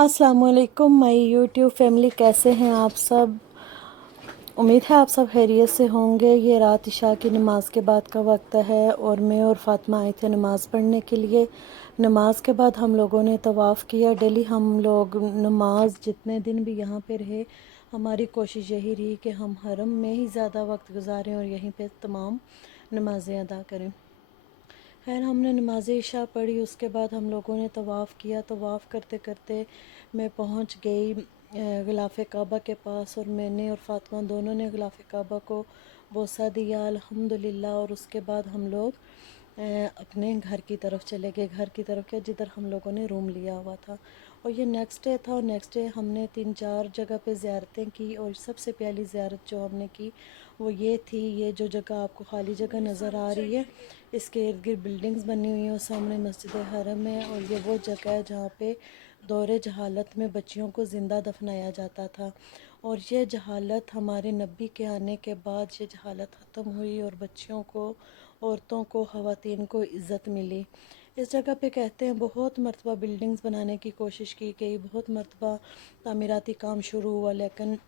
अस्सलाम वालेकुम my YouTube family, कैसे हैं आप सब। उम्मीद है आप सब खैरियत से होंगे। ये रात इशा की नमाज के बाद का वक्त है और मैं और फातिमा आए थे नमाज़ पढ़ने के लिए। नमाज के बाद हम लोगों ने तवाफ़ किया। डेली हम लोग नमाज जितने दिन भी यहाँ पे रहे, हमारी कोशिश यही रही कि हम हरम में ही ज़्यादा वक्त गुजारें और यहीं पे तमाम नमाज़ें अदा करें। खैर, हमने नमाज इशा पढ़ी, उसके बाद हम लोगों ने तवाफ़ किया। तवाफ़ करते करते मैं पहुंच गई ग़िलाफ़े काबा के पास, और मैंने और फातिमा दोनों ने ग़िलाफ़े काबा को बोसा दिया अल्हम्दुलिल्लाह। और उसके बाद हम लोग अपने घर की तरफ चले गए। घर की तरफ क्या, जिधर हम लोगों ने रूम लिया हुआ था। और ये नेक्स्ट डे था, और नेक्स्ट डे हमने 3-4 जगह पे ज़ियारतें की। और सबसे पहली ज़ियारत जो हमने की वो ये थी, ये जो जगह आपको खाली जगह नज़र आ रही है, इसके इर्द गिर्द बिल्डिंग्स बनी हुई हैं और सामने मस्जिद हरम है। और ये वो जगह है जहाँ पे दौरे जहालत में बच्चियों को ज़िंदा दफनाया जाता था। और ये जहालत हमारे नबी के आने के बाद ये जहालत ख़त्म हुई और बच्चियों को, औरतों को, ख़वातीन को इज़्ज़त मिली। इस जगह पे कहते हैं बहुत मरतबा बिल्डिंग्स बनाने की कोशिश की गई, बहुत मरतबा तामीराती काम शुरू हुआ, लेकिन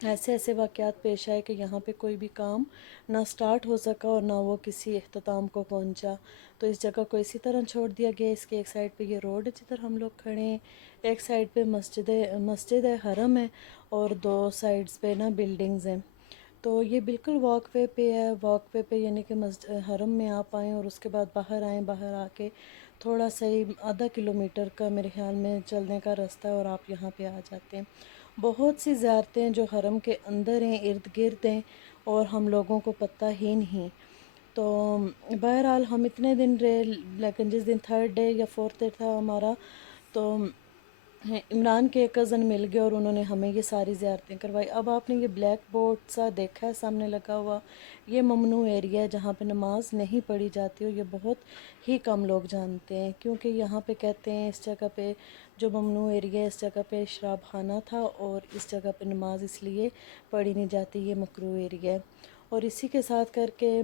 ऐसे ऐसे वाक़यात पेश आए कि यहाँ पे कोई भी काम ना स्टार्ट हो सका और ना वो किसी इख्तिताम को पहुँचा। तो इस जगह को इसी तरह छोड़ दिया गया। इसके एक साइड पे ये रोड है जिधर हम लोग खड़े हैं, एक साइड पे मस्जिद हरम है, और दो साइड्स पे ना बिल्डिंग्स हैं। तो ये बिल्कुल वॉक वे पे है। वॉक वे पे यानी कि मस्जिद हरम में आप आएँ और उसके बाद बाहर आएँ। बाहर आके थोड़ा सा ही आधा किलोमीटर का मेरे ख्याल में चलने का रास्ता है और आप यहाँ पे आ जाते हैं। बहुत सी ज़ियारतें जो हरम के अंदर हैं, इर्द गिर्द हैं, और हम लोगों को पता ही नहीं। तो बहरहाल हम इतने दिन रहे, लेकिन जिस दिन थर्ड डे या फोर्थ डे था हमारा, तो इमरान के कज़न मिल गए और उन्होंने हमें ये सारी ज़ियारतें करवाई। अब आपने ये ब्लैक बोर्ड सा देखा है सामने लगा हुआ, ये ममनू एरिया है जहाँ पे नमाज नहीं पढ़ी जाती, और ये बहुत ही कम लोग जानते हैं, क्योंकि यहाँ पे कहते हैं इस जगह पे जो ममनू एरिया है, इस जगह पे शराब खाना था और इस जगह पे नमाज इसलिए पढ़ी नहीं जाती, ये मकरू एरिया है। और इसी के साथ करके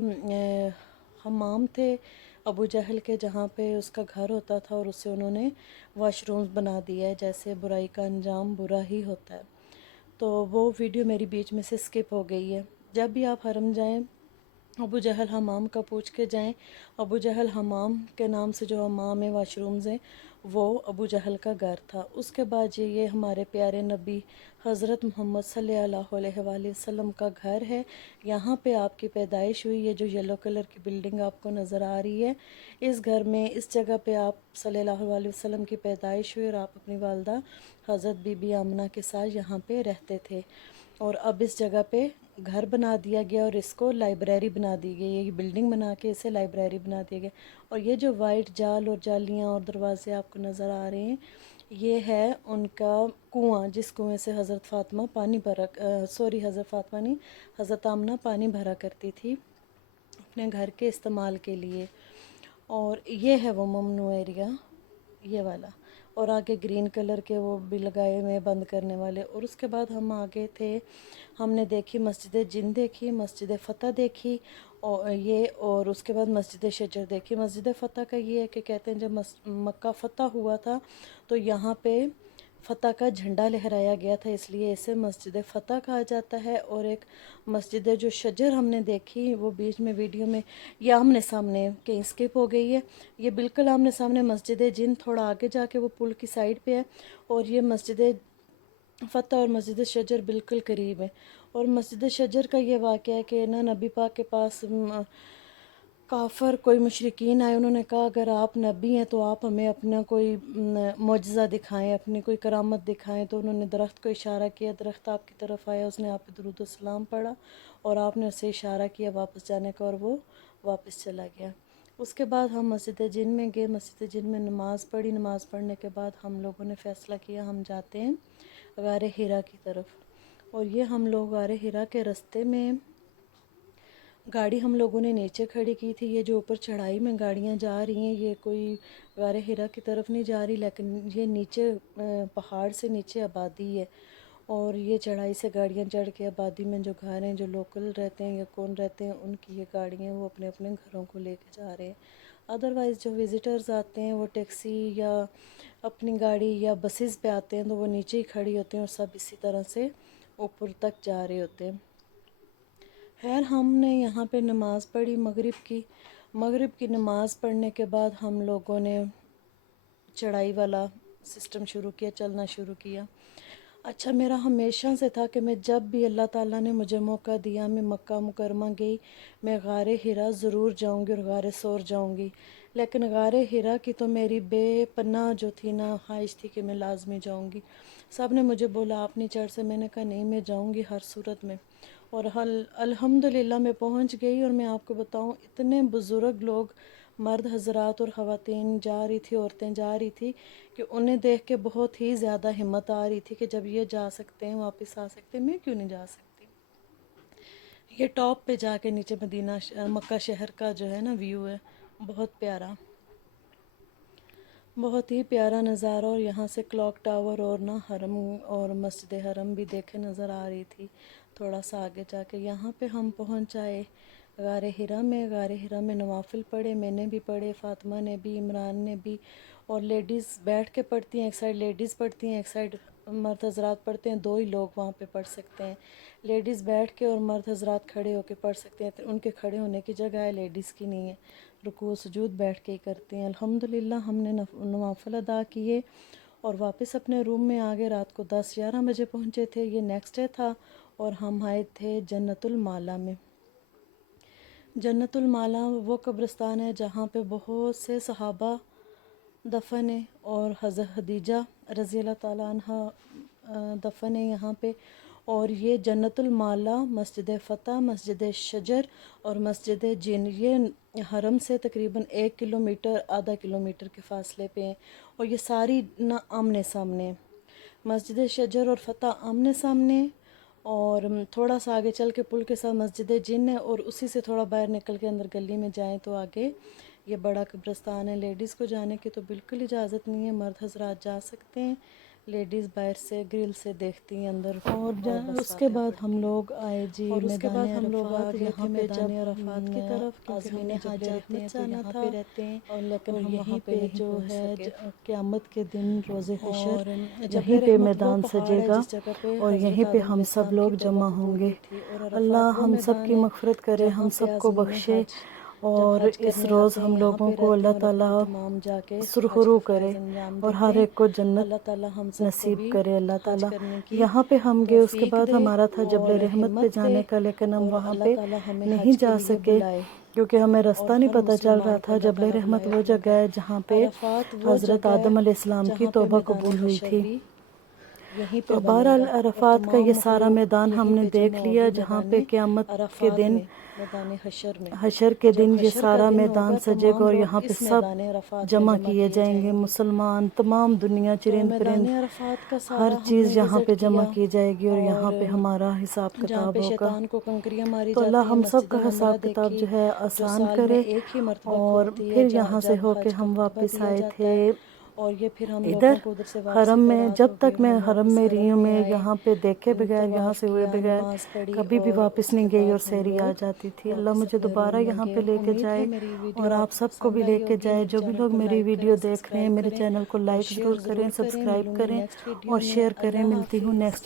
हमाम थे अबू जहल के, जहाँ पे उसका घर होता था, और उससे उन्होंने वाशरूम्स बना दिया है। जैसे बुराई का अंजाम बुरा ही होता है। तो वो वीडियो मेरी बीच में से स्किप हो गई है। जब भी आप हरम जाएं, अबू जहल हमाम का पूछ के जाएं। अबू जहल हमाम के नाम से जो हमाम है, वाशरूम्स हैं, वो अबू जहल का घर था। उसके बाद ये हमारे प्यारे नबी हज़रत मोहम्मद सल्लल्लाहु अलैहि वसल्लम का घर है। यहाँ पे आपकी पैदाइश हुई। ये जो येलो कलर की बिल्डिंग आपको नज़र आ रही है, इस घर में, इस जगह पे आप सल्लल्लाहु अलैहि वसल्लम की पैदाइश हुई और आप अपनी वालदा हज़रत बीबी आमना के साथ यहाँ पे रहते थे। और अब इस जगह पे घर बना दिया गया और इसको लाइब्रेरी बना दी गई है। ये बिल्डिंग बना के इसे लाइब्रेरी बना दिया गया। और ये जो वाइट जाल और जालियाँ और दरवाजे आपको नज़र आ रहे हैं, ये है उनका कुआं, जिस कुएं से हज़रत फ़ातिमा पानी भरा हज़रत फ़ातिमा नहीं, हज़रत आमना पानी भरा करती थी अपने घर के इस्तेमाल के लिए। और ये है वो ममनू एरिया, ये वाला। और आगे ग्रीन कलर के वो भी लगाए हुए बंद करने वाले। और उसके बाद हम आगे थे, हमने देखी मस्जिद जिन देखी, मस्जिद फ़तह देखी, और ये, और उसके बाद मस्जिद शजर देखी। मस्जिद फ़तह का ये है कि कहते हैं जब मक्का फ़तह हुआ था तो यहाँ पे फ़तह का झंडा लहराया गया था, इसलिए इसे मस्जिद फ़तह कहा जाता है। और एक मस्जिद जो शजर हमने देखी, वो बीच में वीडियो में ये आमने सामने कहीं स्किप हो गई है। ये बिल्कुल आमने सामने मस्जिद जिन, थोड़ा आगे जाके वो पुल की साइड पे है, और ये मस्जिद फ़तह और मस्जिद शजर बिल्कुल करीब है। और मस्जिद शजर का ये वाक़या है कि ना, नबी पाक के पास काफ़र कोई मुशरिकीन आए, उन्होंने कहा अगर आप नबी हैं तो आप हमें अपना कोई मोजज़ा दिखाएं, अपनी कोई करामत दिखाएं। तो उन्होंने दरख्त को इशारा किया, दरख्त आपकी तरफ आया, उसने आप पे दुरूद व सलाम पढ़ा और आपने उसे इशारा किया वापस जाने का, और वो वापस चला गया। उसके बाद हम मस्जिद जिन में गए। मस्जिद जिन में नमाज़ पढ़ी। नमाज़ पढ़ने के बाद हम लोगों ने फ़ैसला किया हम जाते हैं गारे हिरा की तरफ। और ये हम लोग गारे हिरा के रास्ते में, गाड़ी हम लोगों ने नीचे खड़ी की थी। ये जो ऊपर चढ़ाई में गाड़ियाँ जा रही हैं, ये कोई गारे हिरा की तरफ नहीं जा रही, लेकिन ये नीचे पहाड़ से नीचे आबादी है, और ये चढ़ाई से गाड़ियाँ चढ़ के आबादी में जो घर हैं, जो लोकल रहते हैं या कौन रहते हैं, उनकी ये गाड़ियाँ वो अपने अपने घरों को लेके जा रहे हैं। ادروائز جو وزٹرز آتے ہیں وہ ٹیکسی یا اپنی گاڑی یا بسیز پہ آتے ہیں تو وہ نیچے ہی کھڑی ہوتے ہیں اور سب اسی طرح سے اوپر تک جا رہے ہوتے ہیں۔ خیر ہم نے یہاں پہ نماز پڑھی مغرب کی نماز پڑھنے کے بعد ہم لوگوں نے چڑھائی والا سسٹم شروع کیا، چلنا شروع کیا۔ اچھا میرا ہمیشہ سے تھا کہ میں جب بھی اللہ تعالیٰ نے مجھے موقع دیا میں مکہ مکرمہ گئی، میں غار حرا ضرور جاؤں گی اور غار ثور جاؤں گی، لیکن غار حرا کی تو میری بے پناہ جو تھی نا خواہش تھی کہ میں لازمی جاؤں گی۔ سب نے مجھے بولا آپ نہیں چڑھ سے، میں نے کہا نہیں میں جاؤں گی ہر صورت میں، اور الحمدللہ میں پہنچ گئی۔ اور میں آپ کو بتاؤں اتنے بزرگ لوگ، مرد حضرات اور خواتین جا رہی تھی، عورتیں جا رہی تھی کہ انہیں دیکھ کے بہت ہی زیادہ ہمت آ رہی تھی کہ جب یہ جا سکتے ہیں واپس آ سکتے ہیں میں کیوں نہیں جا سکتی۔ یہ ٹاپ پہ جا کے نیچے مکہ شہر کا جو ہے نا ویو ہے، بہت پیارا، بہت ہی پیارا نظارہ۔ اور یہاں سے کلاک ٹاور اور نا حرم اور مسجد حرم بھی دیکھے نظر آ رہی تھی تھوڑا سا آگے جا کے۔ یہاں پہ ہم پہنچ آئے غار حرا میں۔ غار حرا میں نوافل پڑھے، میں نے بھی پڑھے، فاطمہ نے بھی، عمران نے بھی، اور لیڈیز بیٹھ کے پڑھتی ہیں، ایک سائڈ لیڈیز پڑھتی ہیں ایک سائڈ مرد حضرات پڑھتے ہیں، 2 ہی لوگ وہاں پہ پڑھ سکتے ہیں، لیڈیز بیٹھ کے اور مرد حضرات کھڑے ہو کے پڑھ سکتے ہیں، ان کے کھڑے ہونے کی جگہ ہے، لیڈیز کی نہیں ہے، رکوع سجود بیٹھ کے ہی کرتے ہیں۔ الحمدللہ ہم نے نوافل ادا کیے اور واپس اپنے روم میں آگے، رات کو 10-11 بجے پہنچے تھے، یہ نیکسٹ ڈے تھا، اور ہم آئے تھے جنت المالا میں۔ جنت المالا وہ قبرستان ہے جہاں پہ بہت سے صحابہ دفن ہیں، اور حضرت خدیجہ رضی اللہ تعالیٰ عنہ دفن ہے یہاں پہ۔ اور یہ جنت المالا مسجد فتح، مسجد شجر اور مسجد جن، یہ حرم سے تقریباً 1 کلومیٹر آدھا کلومیٹر کے فاصلے پہ ہیں، اور یہ ساری نا آمنے سامنے ہیں۔ مسجد شجر اور فتح آمنے سامنے، اور تھوڑا سا آگے چل کے پل کے ساتھ مسجد جن ہے، اور اسی سے تھوڑا باہر نکل کے اندر گلی میں جائیں تو آگے یہ بڑا قبرستان ہے۔ لیڈیز کو جانے کی تو بالکل اجازت نہیں ہے، مرد حضرات جا سکتے ہیں، لیڈیز باہر سے گرل سے دیکھتی ہیں اندر۔ اور اس کے بعد ہم لوگ آئے جی میدان عرفات، یہاں پہ میدان عرفات کی طرف، کیونکہ ہم نے جب رحمت جانا تھا، اور لیکن یہیں پہ جو ہے قیامت کے دن روز حشر یہیں پہ میدان سجے گا، اور یہیں پہ ہم سب لوگ جمع ہوں گے۔ اللہ ہم سب کی مغفرت کرے، ہم سب کو بخشے، اور اس روز ہم لوگوں کو اللہ تعالیٰ سرخرو کرے اور ہر ایک کو جنت نصیب کرے اللہ تعالیٰ۔ یہاں پہ ہم گئے، اس کے بعد ہمارا تھا جبل رحمت پہ جانے کا، لیکن ہم وہاں پہ نہیں جا سکے کیونکہ ہمیں رستہ نہیں پتہ چل رہا تھا۔ جبل رحمت وہ جگہ ہے جہاں پہ حضرت آدم علیہ السلام کی توبہ قبول ہوئی تھی۔ تو بہرحال عرفات کا یہ سارا میدان ہم نے دیکھ لیا، جہاں پہ قیامت کے دن، حشر کے دن یہ سارا میدان سجے گا، اور یہاں پہ سب جمع کیے جائیں گے، مسلمان، تمام دنیا، چرند پرند، ہر چیز یہاں پہ جمع کی جائے گی، اور یہاں پہ ہمارا حساب کتاب ہوگا۔ تو اللہ ہم سب کا حساب کتاب جو ہے آسان کرے۔ اور پھر یہاں سے ہو کے ہم واپس آئے تھے ادھر حرم میں۔ جب تک میں حرم میں رہی ہوں، میں یہاں پہ دیکھے بغیر، یہاں سے ہوئے بغیر کبھی بھی واپس نہیں گئی، اور سحری آ جاتی تھی۔ اللہ مجھے دوبارہ یہاں پہ لے کے جائے، اور آپ سب کو بھی لے کے جائے۔ جو بھی لوگ میری ویڈیو دیکھ رہے ہیں، میرے چینل کو لائک ضرور کریں، سبسکرائب کریں اور شیئر کریں۔ ملتی ہوں نیکسٹ